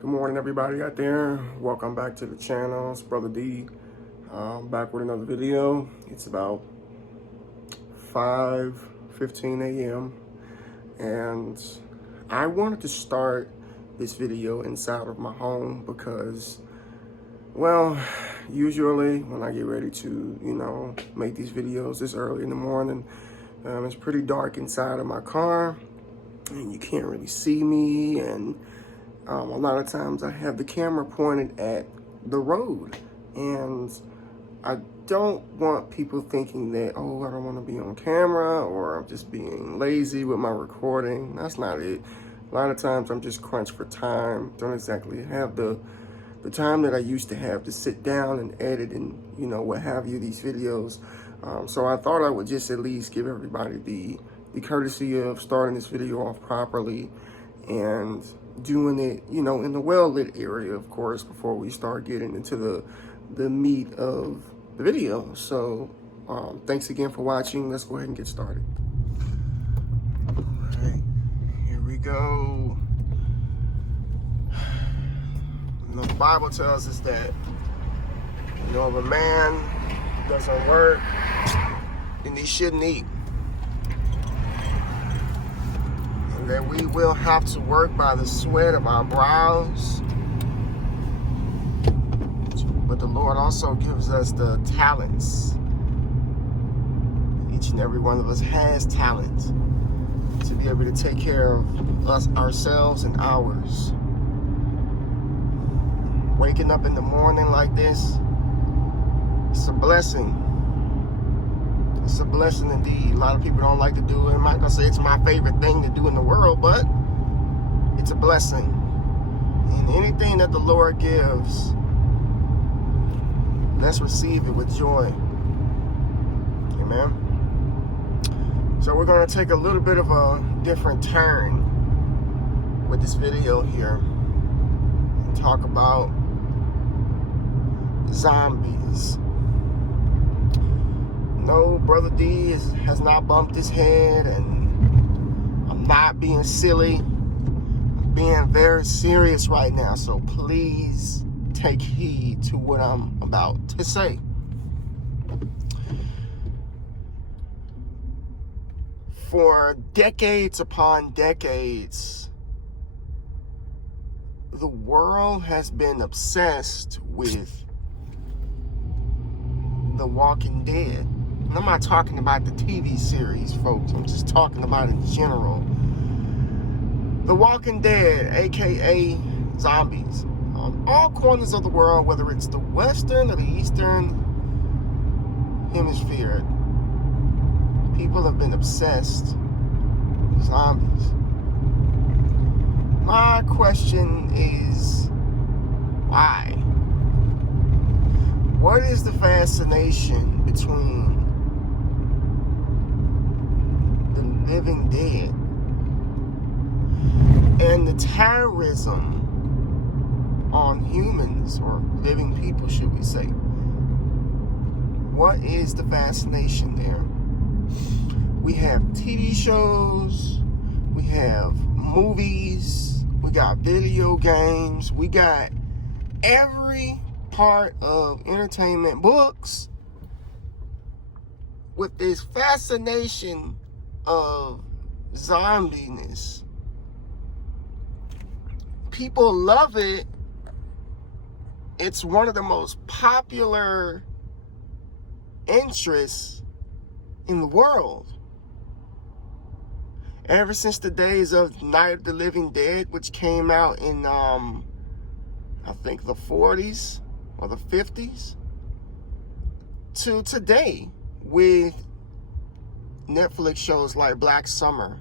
Good morning, everybody out there. Welcome back to the channel. It's Brother D, back with another video. It's about 5:15 a.m. and I wanted to start this video inside of my home because, well, usually when I get ready to, make these videos this early in the morning, it's pretty dark inside of my car and you can't really see me, and a lot of times I have the camera pointed at the road, and I don't want people thinking that, oh, I don't want to be on camera or I'm just being lazy with my recording. That's not it. A lot of times I'm just crunched for time. Don't exactly have the time that I used to have to sit down and edit and, what have you, these videos. So I thought I would just at least give everybody the courtesy of starting this video off properly and doing it, in the well-lit area, of course, before we start getting into the meat of the video. So thanks again for watching. Let's go ahead and get started. All right, here we go. The Bible tells us that, if a man doesn't work, then he shouldn't eat. That we will have to work by the sweat of our brows. But the Lord also gives us the talents. Each and every one of us has talent to be able to take care of us, ourselves, and ours. Waking up in the morning like this, it's a blessing. It's a blessing indeed. A lot of people don't like to do it. I'm not going to say it's my favorite thing to do in the world, but it's a blessing. And anything that the Lord gives, let's receive it with joy. Amen. So we're going to take a little bit of a different turn with this video here and talk about zombies. No, Brother D has not bumped his head, and I'm not being silly. I'm being very serious right now, so please take heed to what I'm about to say. For decades upon decades, the world has been obsessed with The Walking Dead. And I'm not talking about the TV series, folks. I'm just talking about in general. The Walking Dead, aka zombies, on all corners of the world, whether it's the Western or the Eastern Hemisphere, people have been obsessed with zombies. My question is, why? What is the fascination between the living dead and the terrorism on humans, or living people, should we say? What is the fascination there? We have TV shows, we have movies, we got video games, we got every part of entertainment, books, with this fascination of zombiness. People love it. It's one of the most popular interests in the world. Ever since the days of Night of the Living Dead, which came out in, I think the 40s or the 50s, to today with Netflix shows like Black Summer,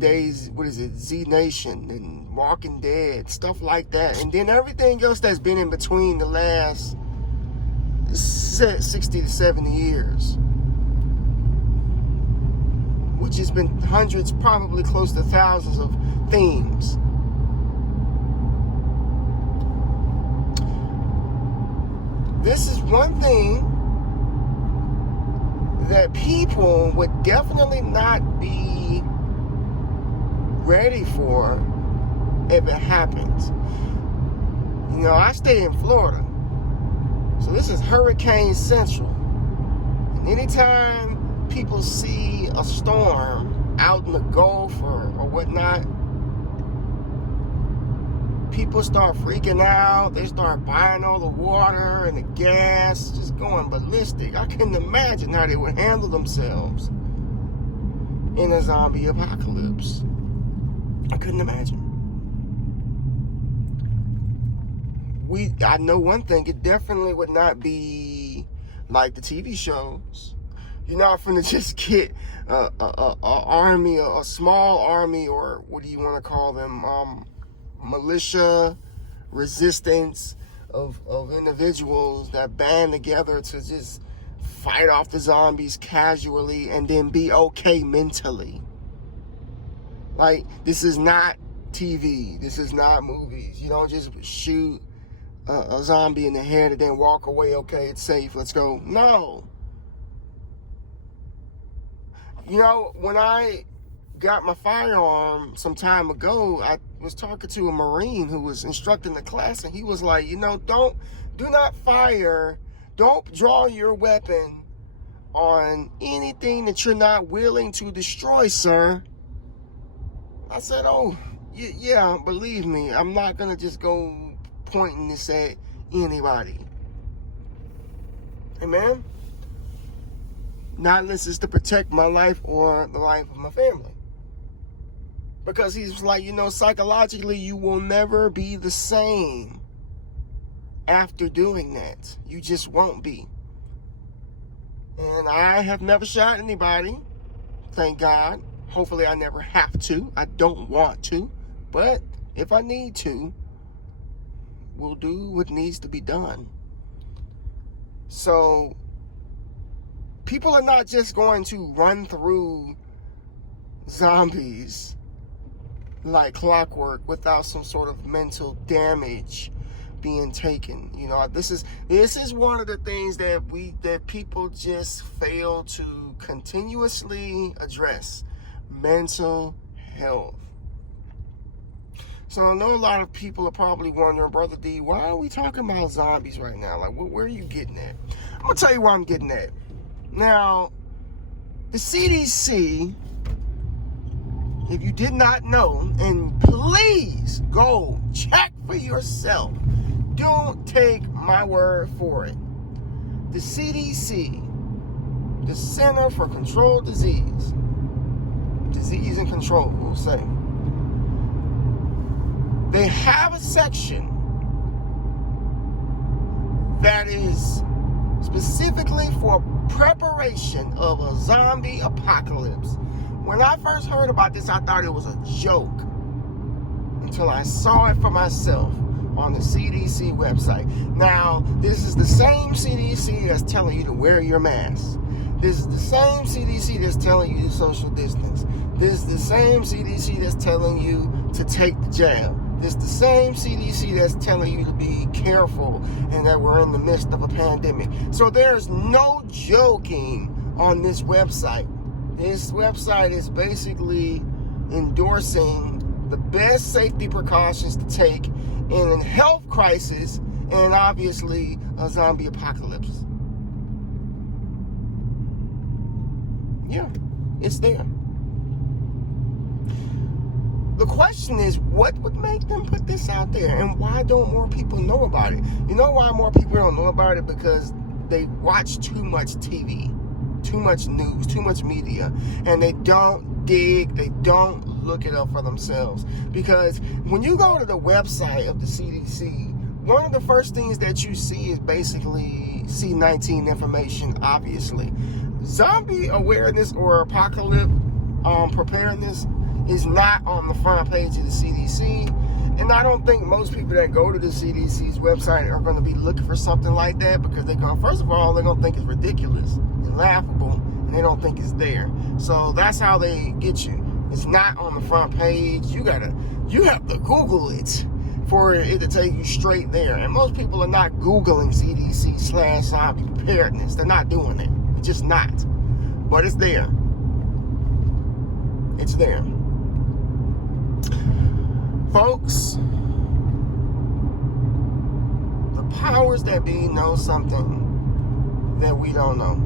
Z Nation and Walking Dead, stuff like that. And then everything else that's been in between the last 60 to 70 years, which has been hundreds, probably close to thousands of themes. This is one thing that people would definitely not be ready for if it happens. You know, I stay in Florida, so this is Hurricane Central. And anytime people see a storm out in the Gulf or whatnot, people start freaking out. They start buying all the water and the gas, just going ballistic. I couldn't imagine how they would handle themselves in a zombie apocalypse. I couldn't imagine. I know one thing, it definitely would not be like the TV shows. You're not finna just get a army, a small army, or what do you want to call them, militia, resistance of individuals that band together to just fight off the zombies casually and then be okay mentally. Like, this is not TV. This is not movies. You don't just shoot a zombie in the head and then walk away. Okay, it's safe. Let's go. No. You know, when I got my firearm some time ago, I was talking to a Marine who was instructing the class, and he was like, you know, do not fire. Don't draw your weapon on anything that you're not willing to destroy, sir. I said, oh, yeah, believe me, I'm not going to just go pointing this at anybody. Amen? Not unless it's to protect my life or the life of my family. Because he's like, you know, psychologically, you will never be the same after doing that. You just won't be. And I have never shot anybody, thank God. Hopefully I never have to. I don't want to. But if I need to, we'll do what needs to be done. So, people are not just going to run through zombies like clockwork without some sort of mental damage being taken. You know, this is one of the things that people just fail to continuously address: mental health. So I know a lot of people are probably wondering, Brother D, why are we talking about zombies right now? Like, where are you getting at? I'm gonna tell you where I'm getting at. Now, the CDC, if you did not know, and please go check for yourself. Don't take my word for it. The CDC, the Center for Controlled Disease and Control, we'll say, they have a section that is specifically for preparation of a zombie apocalypse. When I first heard about this, I thought it was a joke until I saw it for myself on the CDC website. Now, this is the same CDC that's telling you to wear your mask. This is the same CDC that's telling you to social distance. This is the same CDC that's telling you to take the jab. This is the same CDC that's telling you to be careful and that we're in the midst of a pandemic. So there's no joking on this website. This website is basically endorsing the best safety precautions to take in a health crisis and obviously a zombie apocalypse. Yeah, it's there. The question is, what would make them put this out there, and why don't more people know about it? You know why more people don't know about it? Because they watch too much TV, too much news, too much media, and they don't dig, they don't look it up for themselves. Because when you go to the website of the CDC, one of the first things that you see is basically C-19 information, obviously. Zombie awareness or apocalypse preparedness is not on the front page of the CDC. And I don't think most people that go to the CDC's website are going to be looking for something like that, because they're going, first of all, they're going to think it's ridiculous and laughable, and they don't think it's there. So that's how they get you. It's not on the front page. You have to Google it for it to take you straight there. And most people are not Googling CDC/zombie preparedness. They're not doing it. It's just not. But it's there. It's there. Folks, the powers that be know something that we don't know.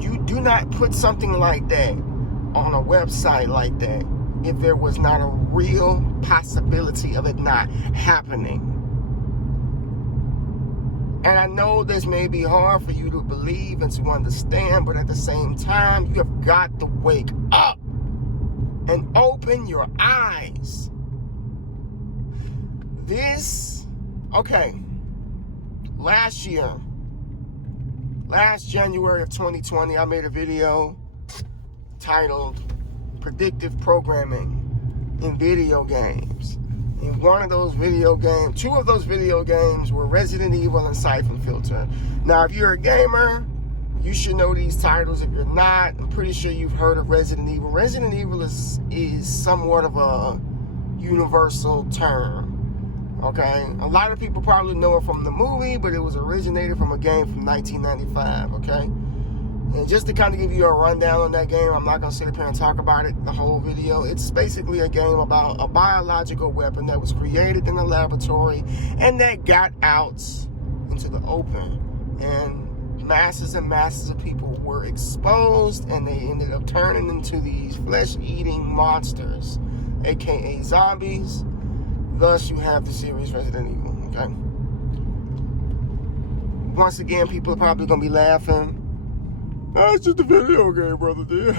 You do not put something like that on a website like that if there was not a real possibility of it not happening. And I know this may be hard for you to believe and to understand, but at the same time, you have got to wake up and open your eyes. Last January of 2020, I made a video titled Predictive Programming in Video Games. In one of those video games, two of those video games were Resident Evil and Siphon Filter. Now, if you're a gamer, you should know these titles. If you're not, I'm pretty sure you've heard of Resident Evil. Resident Evil is somewhat of a universal term. Okay, a lot of people probably know it from the movie, but it was originated from a game from 1995. Okay, and just to kind of give you a rundown on that game, I'm not gonna sit up here and talk about it the whole video. It's basically a game about a biological weapon that was created in a laboratory and that got out into the open, and masses and masses of people were exposed, and they ended up turning into these flesh-eating monsters, aka zombies. Thus, you have the series Resident Evil, okay? Once again, people are probably going to be laughing. Oh, it's just a video game, brother, dude.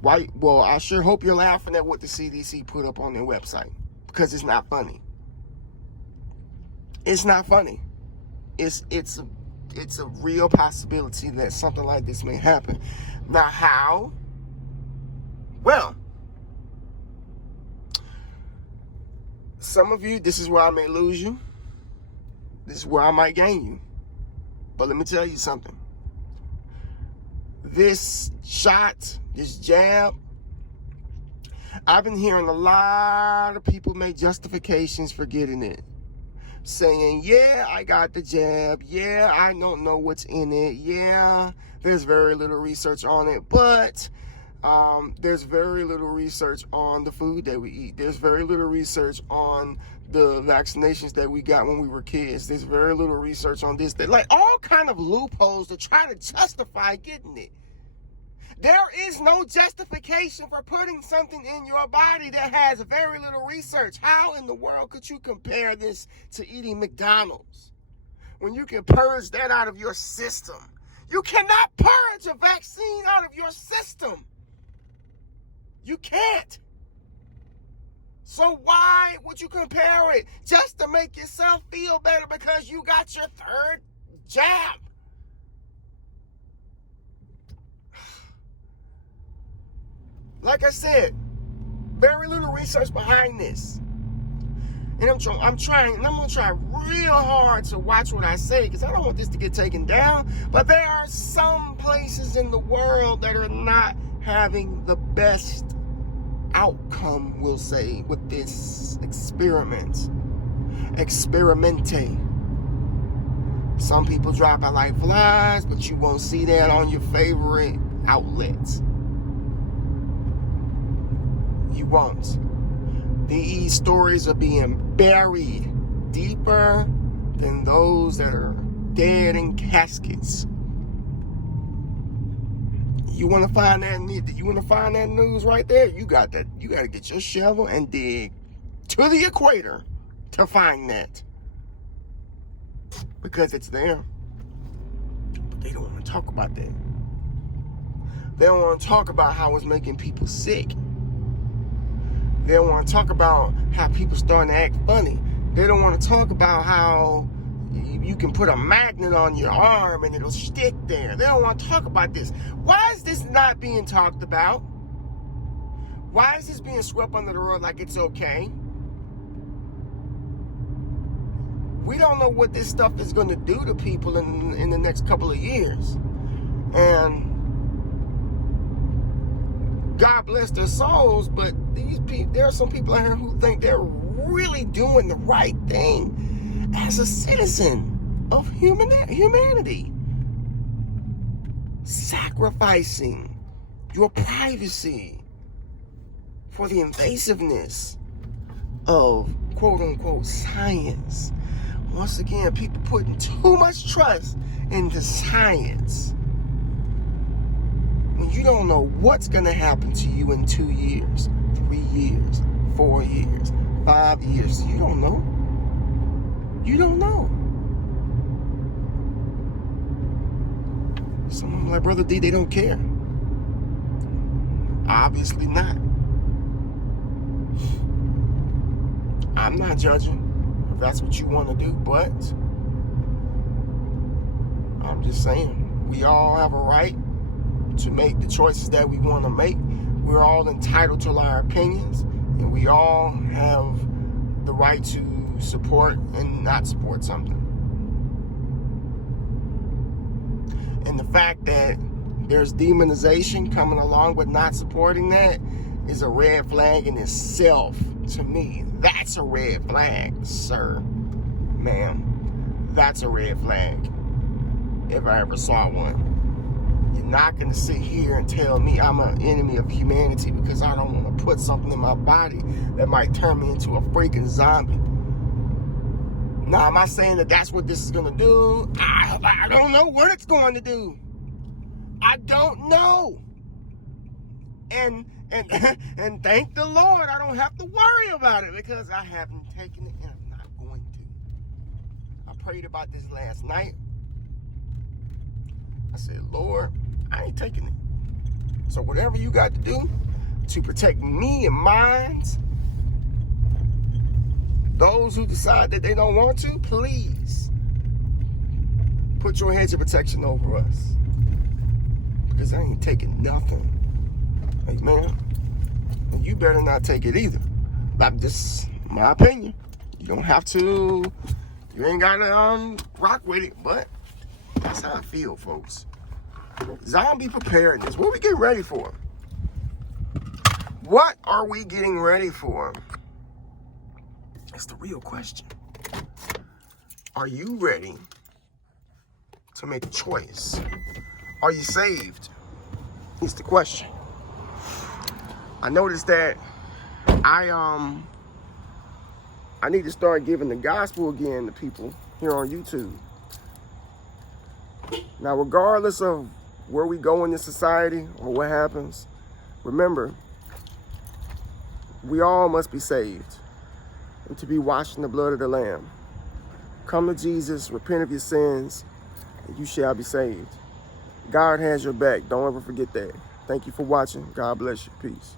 Why? Well, I sure hope you're laughing at what the CDC put up on their website, because it's not funny. It's not funny. It's a real possibility that something like this may happen. Now, how? Well, some of you, this is where I may lose you. This is where I might gain you. But let me tell you something. This shot, this jab, I've been hearing a lot of people make justifications for getting it. Saying, yeah, I got the jab. Yeah, I don't know what's in it. Yeah, there's very little research on it. But there's very little research on the food that we eat. There's very little research on the vaccinations that we got when we were kids. There's very little research on this. Like all kind of loopholes to try to justify getting it. There is no justification for putting something in your body that has very little research. How in the world could you compare this to eating McDonald's when you can purge that out of your system? You cannot purge a vaccine out of your system. You can't. So why would you compare it? Just to make yourself feel better because you got your third jab. Like I said, very little research behind this. And I'm trying, and I'm going to try real hard to watch what I say, because I don't want this to get taken down. But there are some places in the world that are not having the best outcome, we'll say, with this experiment. Experimente. Some people drop out like flies, but you won't see that on your favorite outlets. You won't. These stories are being buried deeper than those that are dead in caskets. You want to find that? You want to find that news right there? You got that. You got to get your shovel and dig to the equator to find that, because it's there. But they don't want to talk about that. They don't want to talk about how it's making people sick. They don't want to talk about how people starting to act funny. They don't want to talk about how you can put a magnet on your arm and it'll stick there. They don't want to talk about this. Why is this not being talked about? Why is this being swept under the rug like it's okay? We don't know what this stuff is going to do to people in the next couple of years. And God bless their souls, but these people, there are some people out here who think they're really doing the right thing as a citizen of humanity. Sacrificing your privacy for the invasiveness of quote-unquote science. Once again, people putting too much trust into science when you don't know what's going to happen to you in 2 years, 3 years, 4 years, 5 years. You don't know. You don't know. Someone like Brother D, they don't care. Obviously not. I'm not judging if that's what you want to do, but I'm just saying, we all have a right to make the choices that we want to make. We're all entitled to our opinions, and we all have the right to support and not support something. And the fact that there's demonization coming along with not supporting that is a red flag in itself. To me, that's a red flag, sir, ma'am. That's a red flag, if I ever saw one. You're not going to sit here and tell me I'm an enemy of humanity because I don't want to put something in my body that might turn me into a freaking zombie. Now, am I saying that that's what this is going to do? I don't know what it's going to do. I don't know. And thank the Lord, I don't have to worry about it because I haven't taken it and I'm not going to. I prayed about this last night. I said, Lord, I ain't taking it. So whatever you got to do to protect me and mine, those who decide that they don't want to, please put your hedge of protection over us. Because I ain't taking nothing. Amen. And you better not take it either. That's just my opinion. You don't have to, you ain't got to rock with it, but that's how I feel, folks. Zombie preparedness. What are we getting ready for? What are we getting ready for? That's the real question. Are you ready to make a choice? Are you saved? It's the question. I noticed that I need to start giving the gospel again to people here on YouTube. Now, regardless of where we go in this society or what happens, remember, we all must be saved and to be washed in the blood of the Lamb. Come to Jesus, repent of your sins, and you shall be saved. God has your back. Don't ever forget that. Thank you for watching. God bless you. Peace.